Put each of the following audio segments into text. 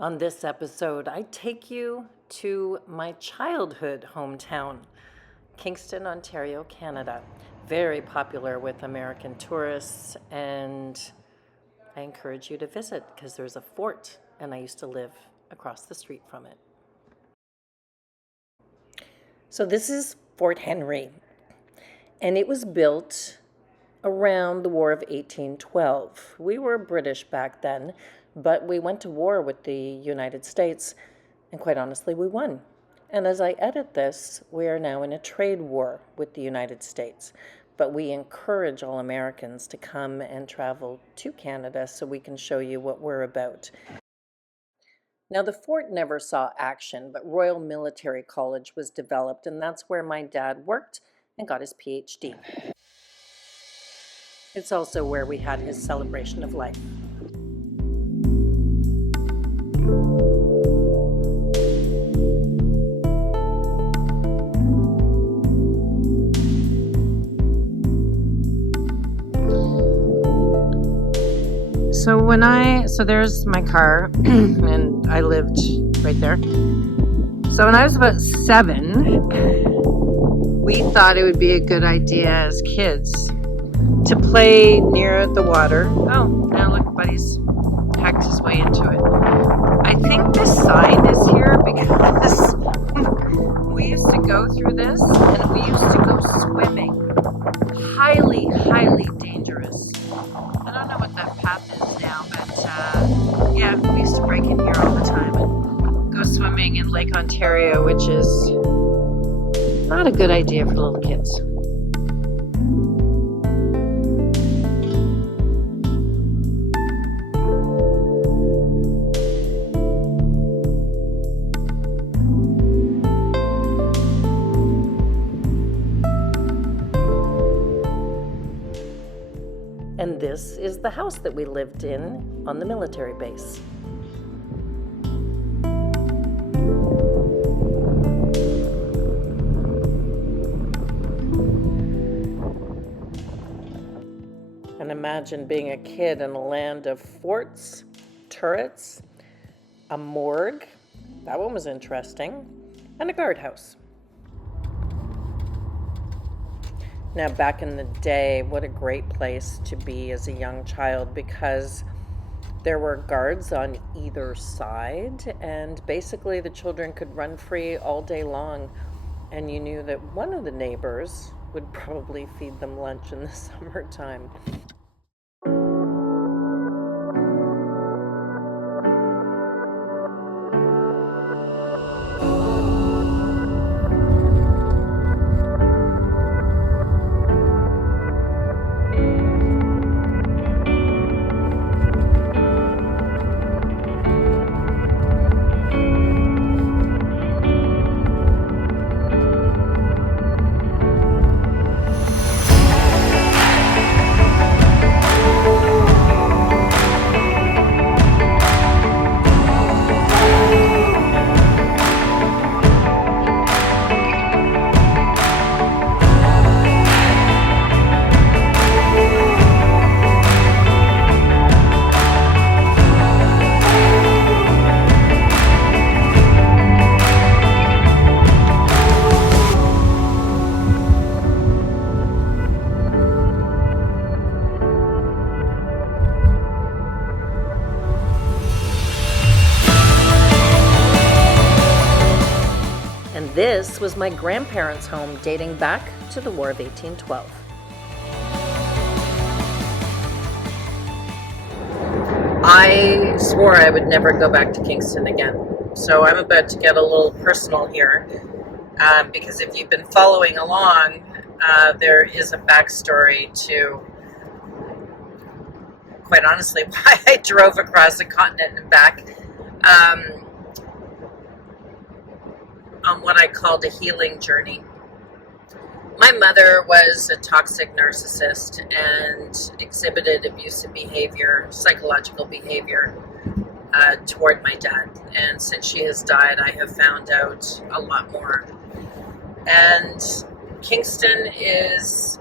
On this episode, I take you to my childhood hometown, Kingston, Ontario, Canada. Very popular with American tourists, and I encourage you to visit because there's a fort, and I used to live across the street from it. So, this is Fort Henry, and it was built around the War of 1812. We were British back then, but we went to war with the United States, and quite honestly, we won. And as I edit this, we are now in a trade war with the United States. But we encourage all Americans to come and travel to Canada so we can show you what we're about. Now, the fort never saw action, but Royal Military College was developed, and that's where my dad worked and got his PhD. It's also where we had his celebration of life. So there's my car, and I lived right there. So when I was about 7, we thought it would be a good idea as kids to play near the water. Oh, now look, Buddy's hacked his way into it. I think this sign is here because we used to go through this and we used to go swimming. Highly, highly dangerous. I don't know what that path is now, but yeah, we used to break in here all the time and go swimming in Lake Ontario, which is not a good idea for little kids. And this is the house that we lived in on the military base. And imagine being a kid in a land of forts, turrets, a morgue, that one was interesting, and a guardhouse. Now, back in the day, what a great place to be as a young child because there were guards on either side, and basically the children could run free all day long, and you knew that one of the neighbors would probably feed them lunch in the summertime. And this was my grandparents' home dating back to the War of 1812. I swore I would never go back to Kingston again. So I'm about to get a little personal here because if you've been following along, there is a backstory to, quite honestly, why I drove across the continent and back. On what I called a healing journey. My mother was a toxic narcissist and exhibited abusive behavior, psychological behavior toward my dad. And since she has died, I have found out a lot more. And Kingston is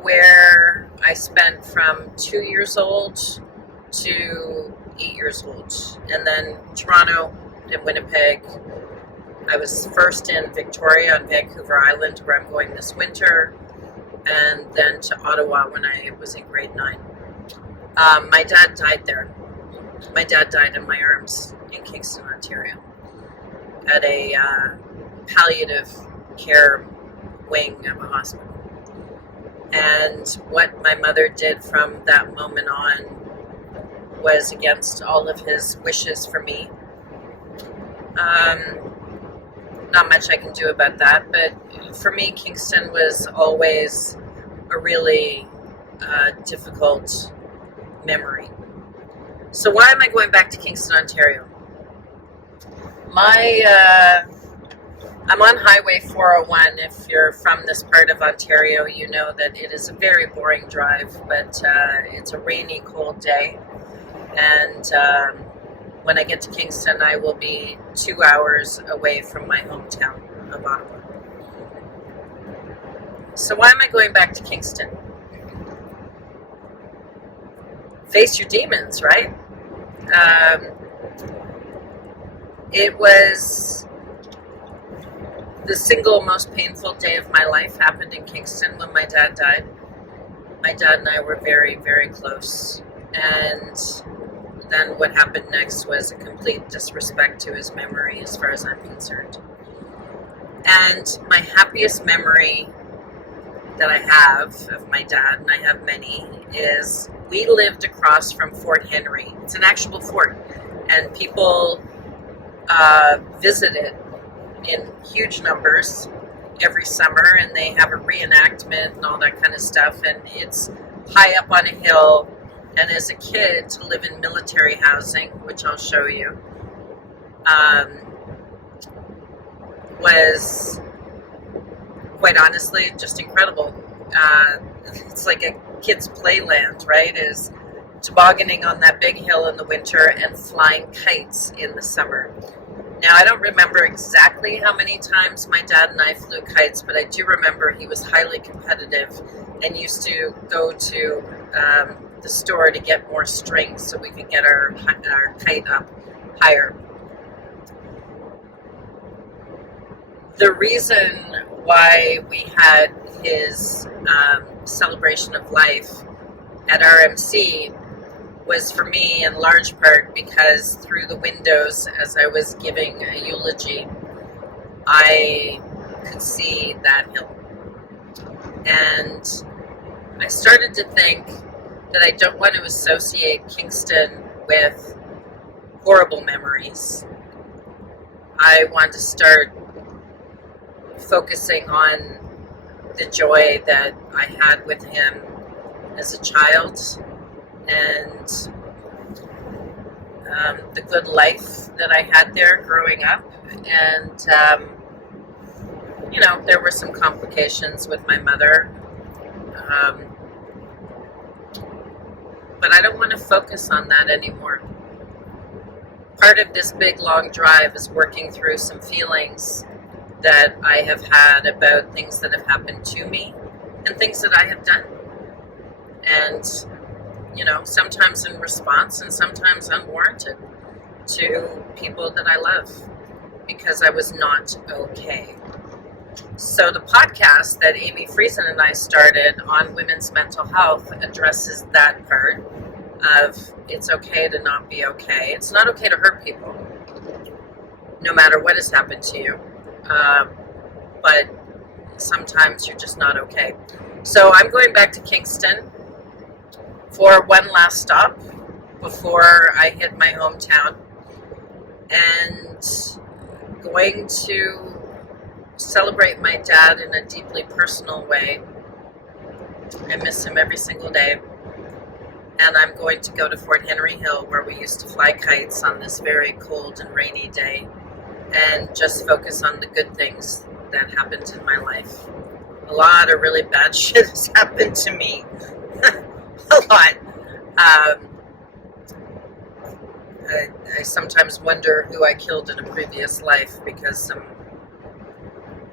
where I spent from 2 years old to 8 years old. And then Toronto and Winnipeg. I was first in Victoria on Vancouver Island, where I'm going this winter, and then to Ottawa when I was in grade 9. My dad died there. My dad died in my arms in Kingston, Ontario, at a palliative care wing of a hospital. And what my mother did from that moment on was against all of his wishes for me. Not much I can do about that, but for me, Kingston was always a really difficult memory. So why am I going back to Kingston, Ontario? I'm on Highway 401. If you're from this part of Ontario, you know that it is a very boring drive, but it's a rainy, cold day. And when I get to Kingston, I will be 2 hours away from my hometown of Ottawa. So why am I going back to Kingston? Face your demons, right? It was the single most painful day of my life happened in Kingston when my dad died. My dad and I were very, very close. And then what happened next was a complete disrespect to his memory as far as I'm concerned. And my happiest memory that I have of my dad, and I have many, is we lived across from Fort Henry. It's an actual fort, and people visit it in huge numbers every summer, and they have a reenactment and all that kind of stuff, and it's high up on a hill. And as a kid, to live in military housing, which I'll show you, was quite honestly just incredible. It's like a kid's playland, right? Is tobogganing on that big hill in the winter and flying kites in the summer. Now, I don't remember exactly how many times my dad and I flew kites, but I do remember he was highly competitive and used to go to the store to get more strings so we could get our kite up higher. The reason why we had his celebration of life at RMC was for me in large part because through the windows as I was giving a eulogy, I could see that hill. And I started to think that I don't want to associate Kingston with horrible memories. I want to start focusing on the joy that I had with him as a child and the good life that I had there growing up. And, there were some complications with my mother. But I don't want to focus on that anymore. Part of this big long drive is working through some feelings that I have had about things that have happened to me and things that I have done. And, sometimes in response and sometimes unwarranted to people that I love because I was not okay. So the podcast that Amy Friesen and I started on women's mental health addresses that part of it's okay to not be okay. It's not okay to hurt people, no matter what has happened to you. But sometimes you're just not okay. So I'm going back to Kingston for one last stop before I hit my hometown and going to celebrate my dad in a deeply personal way. I miss him every single day. And I'm going to go to Fort Henry Hill where we used to fly kites on this very cold and rainy day and just focus on the good things that happened in my life. A lot of really bad shit has happened to me. A lot. I sometimes wonder who I killed in a previous life because some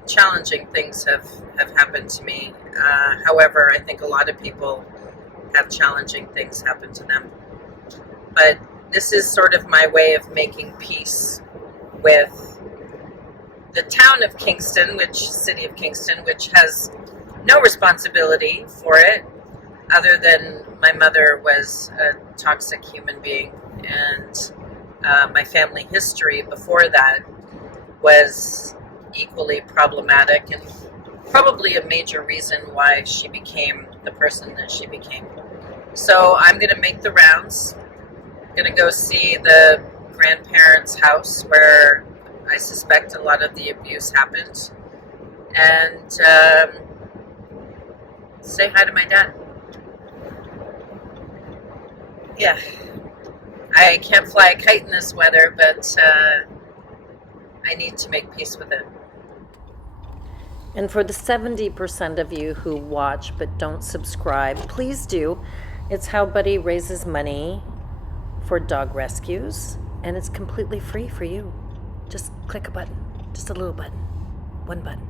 challenging things have happened to me. However, I think a lot of people have challenging things happen to them. But this is sort of my way of making peace with the town of Kingston, city of Kingston, which has no responsibility for it other than my mother was a toxic human being, and my family history before that was equally problematic and probably a major reason why she became the person that she became. So I'm going to make the rounds. I'm going to go see the grandparents' house where I suspect a lot of the abuse happened, and say hi to my dad. Yeah, I can't fly a kite in this weather, but I need to make peace with it. And for the 70% of you who watch but don't subscribe, please do. It's how Buddy raises money for dog rescues, and it's completely free for you. Just click a button, just a little button, one button.